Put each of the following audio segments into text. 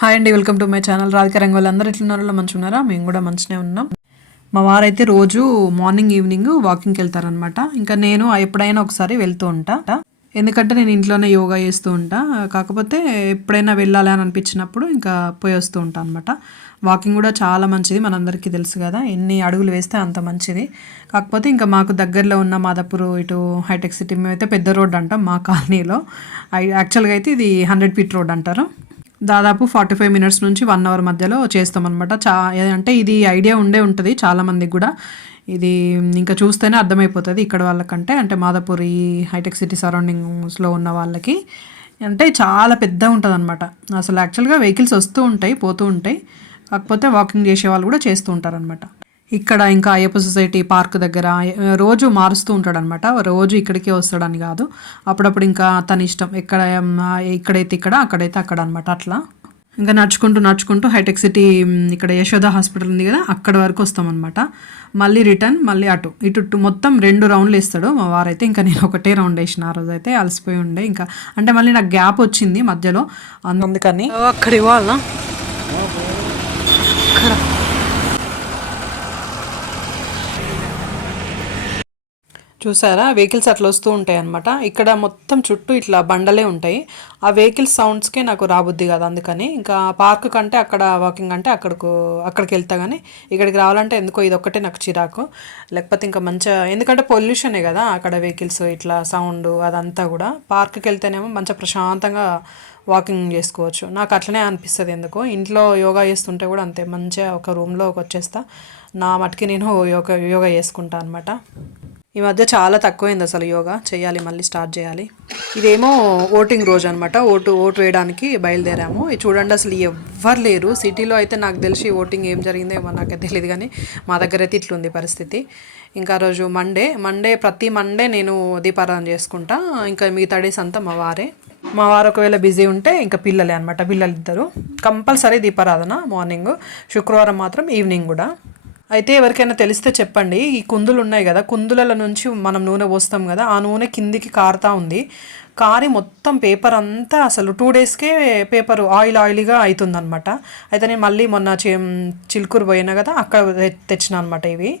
Hi అండి welcome to my channel Radhika రంగోలు. అందరూ ఎట్లున్నారో మంచిగా ఉన్నారా మేము కూడా మంచిగానే ఉన్నాం. మా వారైతే రోజు మార్నింగ్ ఈవినింగ్ వాకింగ్కి వెళ్తారనమాట ఇంకా నేను ఎప్పుడైనా ఒకసారి వెళ్తూ ఉంటా. ఎందుకంటే నేను ఇంట్లోనే యోగా చేస్తూ ఉంటా. కాకపోతే ఎప్పుడైనా వెళ్ళాలి అని అనిపించినప్పుడు ఇంకా పోయి వస్తూ ఉంటాను అనమాట వాకింగ్ కూడా చాలా మంచిది మనందరికీ తెలుసు కదా. ఎన్ని అడుగులు వేస్తే అంత మంచిది. కాకపోతే ఇంకా మాకు దగ్గరలో ఉన్న మాదాపూర్ ఇటు హైటెక్ సిటీ మేమైతే పెద్ద రోడ్ అంటాం మా కాలనీలో. యాక్చువల్గా అయితే ఇది హండ్రెడ్ ఫీట్ రోడ్ అంటారు. దాదాపు ఫార్టీ ఫైవ్ మినిట్స్ నుంచి వన్ అవర్ మధ్యలో చేస్తామన్నమాట. చా అంటే ఇది ఐడియా ఉండే ఉంటుంది చాలామందికి కూడా. ఇది ఇంకా చూస్తేనే అర్థమైపోతుంది ఇక్కడ వాళ్ళకంటే. అంటే మాదాపూర్ ఈ హైటెక్ సిటీ సరౌండింగ్స్లో ఉన్న వాళ్ళకి అంటే చాలా పెద్ద ఉంటుంది అనమాట అసలు యాక్చువల్గా వెహికల్స్ వస్తూ ఉంటాయి పోతూ ఉంటాయి. కాకపోతే వాకింగ్ చేసే వాళ్ళు కూడా చేస్తూ ఉంటారనమాట ఇక్కడ ఇంకా అయ్యప్ప సొసైటీ పార్క్ దగ్గర రోజు మారుస్తూ ఉంటాడనమాట రోజు ఇక్కడికే వస్తాడని కాదు. అప్పుడప్పుడు ఇంకా తన ఇష్టం. ఎక్కడ ఇక్కడైతే ఇక్కడ అక్కడైతే అక్కడ అనమాట అట్లా. ఇంకా నడుచుకుంటూ నడుచుకుంటూ హైటెక్ సిటీ ఇక్కడ యశోద హాస్పిటల్ ఉంది కదా అక్కడ వరకు వస్తామన్నమాట. మళ్ళీ రిటర్న్ మళ్ళీ అటు. ఇటు మొత్తం రెండు రౌండ్లు వేస్తాడు మా వారైతే. ఇంకా నేను ఒకటే రౌండ్ వేసిన ఆ రోజు అయితే అలసిపోయి ఉండే. ఇంకా అంటే మళ్ళీ నాకు గ్యాప్ వచ్చింది మధ్యలో. అందుకని అక్కడ ఇవ్వాలనా చూసారా? వెహికల్స్ అట్లా వస్తూ ఉంటాయి అనమాట ఇక్కడ మొత్తం చుట్టూ ఇట్లా బండలే ఉంటాయి. ఆ వెహికల్స్ సౌండ్స్కే నాకు రాబుద్ది కదా అందుకని. ఇంకా పార్క్ కంటే అక్కడ వాకింగ్ అంటే అక్కడకు అక్కడికి వెళ్తా కానీ ఇక్కడికి రావాలంటే ఎందుకో ఇది ఒక్కటే నాకు చిరాకు. లేకపోతే ఇంకా మంచిగా ఎందుకంటే పొల్యూషనే కదా అక్కడ వెహికల్స్ ఇట్లా సౌండ్ అదంతా కూడా. పార్క్కి వెళ్తేనేమో మంచిగా ప్రశాంతంగా వాకింగ్ చేసుకోవచ్చు. నాకు అట్లనే అనిపిస్తుంది ఎందుకో. ఇంట్లో యోగా చేస్తుంటే కూడా అంతే. మంచిగా ఒక రూమ్లోకి వచ్చేస్తా. నా మటుకి నేను యోగా యోగా చేసుకుంటా అనమాట ఈ మధ్య చాలా తక్కువైంది అసలు యోగా. చేయాలి మళ్ళీ స్టార్ట్ చేయాలి. ఇదేమో ఓటింగ్ రోజు అనమాట ఓటు ఓటు వేయడానికి బయలుదేరాము. చూడండి అసలు ఎవ్వరు లేరు. సిటీలో అయితే నాకు తెలిసి ఓటింగ్ ఏం జరిగిందో ఏమో నాకైతే తెలియదు కానీ మా దగ్గర అయితే ఇట్లుంది పరిస్థితి. ఇంకా రోజు మండే మండే ప్రతి మండే నేను దీపారాధన చేసుకుంటా. ఇంకా మిగతా డేస్ అంతా మా వారే. మా వారు ఒకవేళ బిజీ ఉంటే ఇంకా పిల్లలే అనమాట పిల్లలు ఇద్దరు కంపల్సరీ దీపారాధన మార్నింగ్. శుక్రవారం మాత్రం ఈవినింగ్ కూడా. అయితే ఎవరికైనా తెలిస్తే చెప్పండి. ఈ కుందులు ఉన్నాయి కదా కుందుల నుంచి మనం నూనె పోస్తాం కదా ఆ నూనె కిందికి కారుతా ఉంది. కారి మొత్తం పేపర్ అంతా అసలు టూ డేస్కే పేపర్ ఆయిల్ ఆయిల్గా అవుతుందనమాట అయితే నేను మళ్ళీ మొన్న చిలుకూరు పోయినా కదా అక్కడ తెచ్చిన అనమాట ఇవి.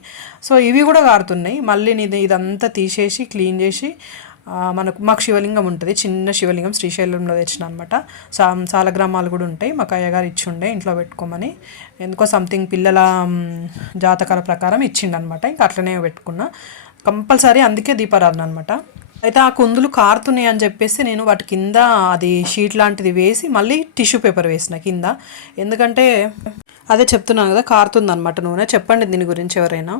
సో ఇవి కూడా కారుతున్నాయి. మళ్ళీ నేను ఇదంతా తీసేసి క్లీన్ చేసి మనకు మాకు శివలింగం ఉంటుంది. చిన్న శివలింగం శ్రీశైలంలో తెచ్చిన అనమాట సా సాలగ్రామాలు కూడా ఉంటాయి. మాకు అయ్యగారు ఇచ్చిండే ఇంట్లో పెట్టుకోమని. ఎందుకో సంథింగ్ పిల్లల జాతకాల ప్రకారం ఇచ్చిండనమాట ఇంకా అట్లనే పెట్టుకున్నా. కంపల్సరీ అందుకే దీపారాధన అనమాట అయితే ఆ కుందులు కారుతున్నాయి అని చెప్పేసి నేను వాటి కింద అది షీట్ లాంటిది వేసి మళ్ళీ టిష్యూ పేపర్ వేసిన కింద. ఎందుకంటే అదే చెప్తున్నాను కదా కారుతుంది అనమాట నూనె. చెప్పండి దీని గురించి ఎవరైనా.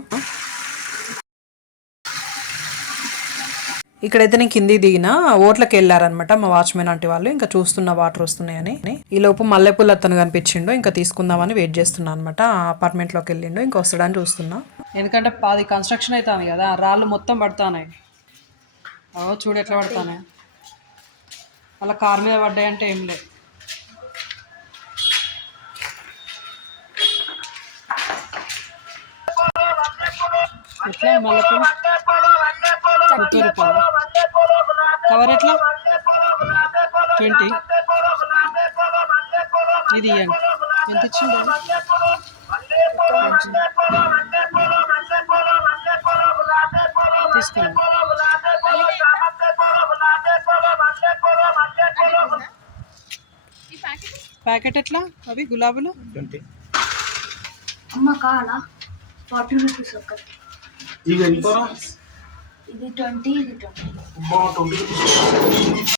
ఇక్కడైతే నేను కింది దిగిన ఓట్లకి వెళ్ళారనమాట మా వాచ్మెన్ లాంటి వాళ్ళు. ఇంకా చూస్తున్న వాటర్ వస్తున్నాయని. ఈ లోపు మల్లెపూలు అతను కనిపించిండు. ఇంకా తీసుకుందామని వెయిట్ చేస్తున్నా అనమాట అపార్ట్మెంట్లోకి వెళ్ళిండు. ఇంకా వస్తాడని చూస్తున్నా. ఎందుకంటే అది కన్స్ట్రక్షన్ అవుతుంది కదా. రాళ్ళు మొత్తం పడతానాయి. ఓ చూడు ఎట్లా పడతానే అలా కార్ మీద పడ్డాయంటే ఏం లేదు ఎట్లా మల్లెపూలు? ముప్పై రూపాయలు కవర్ ఎట్లా? ట్వంటీ. ఇది ఇవ్వండి ఎంత ఇచ్చింది తీసుకున్నాను ప్యాకెట్ ఎట్లా? అవి గులాబీలు? అమ్మ కావాలా? ఫార్టీ రూపీస్ ఒకటి ఇవి ఎంత ఇది ట్వంటీ ఇది ట్వంటీ ట్వంటీ రూపీస్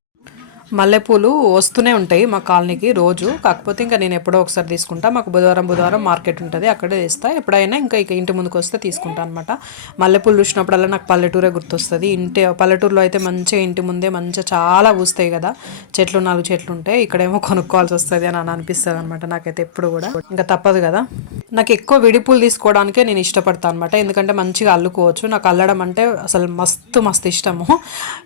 మల్లెపూలు వస్తూనే ఉంటాయి మా కాలనీకి రోజు. కాకపోతే ఇంకా నేను ఎప్పుడో ఒకసారి తీసుకుంటా. మాకు బుధవారం బుధవారం మార్కెట్ ఉంటుంది. అక్కడే తెస్తా. ఎప్పుడైనా ఇంకా ఇక ఇంటి ముందుకు వస్తే తీసుకుంటా అనమాట మల్లెపూలు చూసినప్పుడల్లా నాకు పల్లెటూరే గుర్తొస్తుంది. ఇంటి పల్లెటూరులో అయితే మంచిగా ఇంటి ముందే మంచిగా చాలా పూస్తాయి కదా. చెట్లు నాలుగు చెట్లు ఉంటాయి. ఇక్కడేమో కొనుక్కోవాల్సి వస్తుంది అని అని అనిపిస్తుంది అనమాట నాకైతే ఎప్పుడు కూడా. ఇంకా తప్పదు కదా. నాకు ఎక్కువ విడిపూలు తీసుకోవడానికే నేను ఇష్టపడతాను అనమాట ఎందుకంటే మంచిగా అల్లుకోవచ్చు. నాకు అల్లడం అంటే అసలు మస్తు మస్తు ఇష్టము.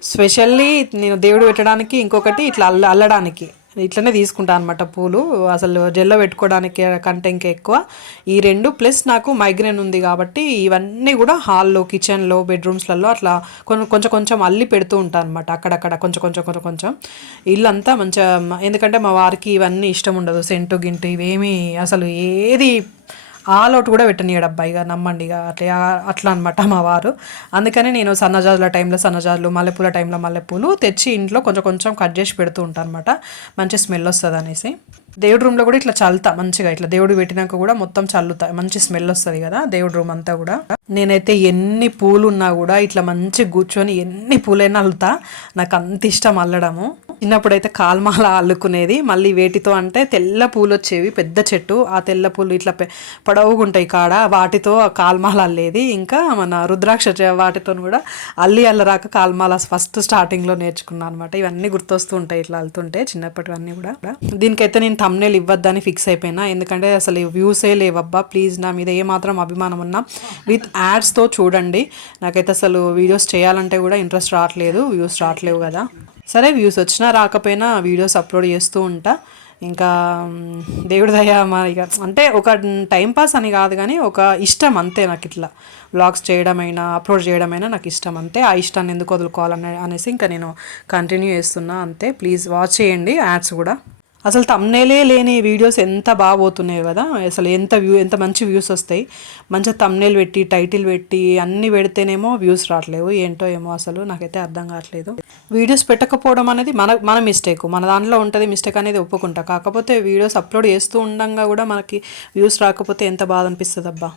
స్పెషల్లీ నేను దేవుడు పెట్టడానికి ఇంకొకటి ఇట్లా అల్ల అల్లడానికి. ఇట్లనే తీసుకుంటా అనమాట పూలు. అసలు జెల్లో పెట్టుకోవడానికి కంటే ఇంకా ఎక్కువ. ఈ రెండు ప్లస్ నాకు మైగ్రేన్ ఉంది కాబట్టి ఇవన్నీ కూడా హాల్లో కిచెన్లో బెడ్రూమ్స్లలో అట్లా కొన్ని కొంచెం కొంచెం అల్లి పెడుతూ ఉంటాను అనమాట అక్కడక్కడ కొంచెం కొంచెం కొంచెం కొంచెం. ఇల్లంతా మంచిగా ఎందుకంటే మా వారికి ఇవన్నీ ఇష్టం ఉండదు. సెంటు గింటు ఇవేమీ అసలు ఏది ఆల్ అవుట్ కూడా పెట్టనియాడు అబ్బాయి ఇక నమ్మండి ఇక. అట్లా అట్లా అనమాట మా వారు. అందుకని నేను సన్నజాజుల టైంలో సన్నజాజులు మల్లెపూల టైంలో మల్లెపూలు తెచ్చి ఇంట్లో కొంచెం కొంచెం కట్ చేసి పెడుతూ ఉంటాను అనమాట మంచి స్మెల్ వస్తుంది అనేసి. దేవుడి రూమ్లో కూడా ఇట్లా చల్లుతా మంచిగా. ఇట్లా దేవుడు పెట్టినాక కూడా మొత్తం చల్లుతా. మంచి స్మెల్ వస్తుంది కదా దేవుడి రూమ్ అంతా కూడా. నేనైతే ఎన్ని పూలు ఉన్నా కూడా ఇట్లా మంచి కూర్చొని ఎన్ని పూలైనా అల్లుతా. నాకు అంత ఇష్టం అల్లడము. చిన్నప్పుడైతే కాల్మాల అల్లుకునేది. మళ్ళీ వేటితో అంటే తెల్ల పూలు వచ్చేవి పెద్ద చెట్టు. ఆ తెల్ల పూలు ఇట్లా పె- పొడవుగుంటాయి కాడ. వాటితో కాల్మాల అల్లేది. ఇంకా మన రుద్రాక్ష వాటితో కూడా అల్లి అల్లరాక కాల్మాల ఫస్ట్ స్టార్టింగ్లో నేర్చుకున్నాను అనమాట ఇవన్నీ గుర్తొస్తూ ఉంటాయి ఇట్లా అల్లుతుంటే చిన్నప్పటివన్నీ కూడా. దీనికైతే నేను తమ్నేలు ఇవ్వద్దని ఫిక్స్ అయిపోయినా. ఎందుకంటే అసలు వ్యూసే లేవబ్బా. ప్లీజ్ నా మీద ఏమాత్రం అభిమానం ఉన్నా. విత్ యాడ్స్తో చూడండి. నాకైతే అసలు వీడియోస్ చేయాలంటే కూడా ఇంట్రెస్ట్ రావట్లేదు. వ్యూస్ రావట్లేవు కదా. సరే వ్యూస్ వచ్చినా రాకపోయినా వీడియోస్ అప్లోడ్ చేస్తూ ఉంటా. ఇంకా దేవుడి దయ ఇక అంటే ఒక టైంపాస్ అని కాదు కానీ ఒక ఇష్టం అంతే నాకు ఇట్లా. వ్లాగ్స్ చేయడమైనా అప్లోడ్ చేయడమైనా నాకు ఇష్టం అంతే. ఆ ఇష్టాన్ని ఎందుకు వదులుకోవాలని అనేసి ఇంకా నేను కంటిన్యూ చేస్తున్నా అంతే. ప్లీజ్ వాచ్ చేయండి యాడ్స్ కూడా. అసలు తమ్నేలే లేని వీడియోస్ ఎంత బాగా పోతున్నాయి కదా. అసలు ఎంత వ్యూ ఎంత మంచి వ్యూస్ వస్తాయి. మంచిగా తమ్నేల్ పెట్టి టైటిల్ పెట్టి అన్ని పెడితేనేమో వ్యూస్ రావట్లేవు. ఏంటో ఏమో అసలు నాకైతే అర్థం కావట్లేదు. వీడియోస్ పెట్టకపోవడం అనేది మన మన మిస్టేక్ మన దాంట్లో ఉంటుంది మిస్టేక్ అనేది ఒప్పుకుంటా. కాకపోతే వీడియోస్ అప్లోడ్ చేస్తూ ఉండంగా కూడా మనకి వ్యూస్ రాకపోతే ఎంత బాధ అనిపిస్తుంది అబ్బా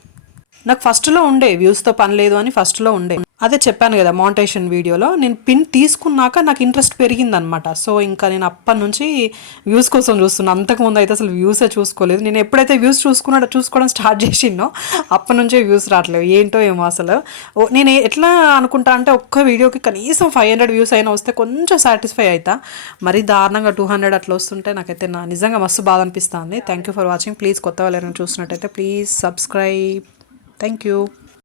నాకు ఫస్ట్లో ఉండే వ్యూస్తో పని లేదు అని ఫస్ట్లో ఉండే. అదే చెప్పాను కదా మౌంటేషన్ వీడియోలో నేను పిన్ తీసుకున్నాక నాకు ఇంట్రెస్ట్ పెరిగిందనమాట సో ఇంకా నేను అప్పటి నుంచి వ్యూస్ కోసం చూస్తున్నాను అంతకుముందు అయితే అసలు వ్యూసే చూసుకోలేదు. నేను ఎప్పుడైతే వ్యూస్ చూసుకున్నా చూసుకోవడం స్టార్ట్ చేసిందో అప్పటి నుంచే వ్యూస్ రావట్లేవు ఏంటో ఏమో అసలు. ఓ- నేను ఎట్లా అనుకుంటా అంటే ఒక్క వీడియోకి కనీసం ఫైవ్ హండ్రెడ్ వ్యూస్ అయినా వస్తే కొంచెం సాటిస్ఫై అవుతా మరీ దారుణంగా టూ హండ్రెడ్ అట్లా వస్తుంటే నాకైతే నా నిజంగా మస్తు బాధ అనిపిస్తుంది. Thank you for watching please కొత్త వాళ్ళు చూసినట్టయితే ప్లీజ్ సబ్స్క్రైబ్ థ్యాంక్ యూ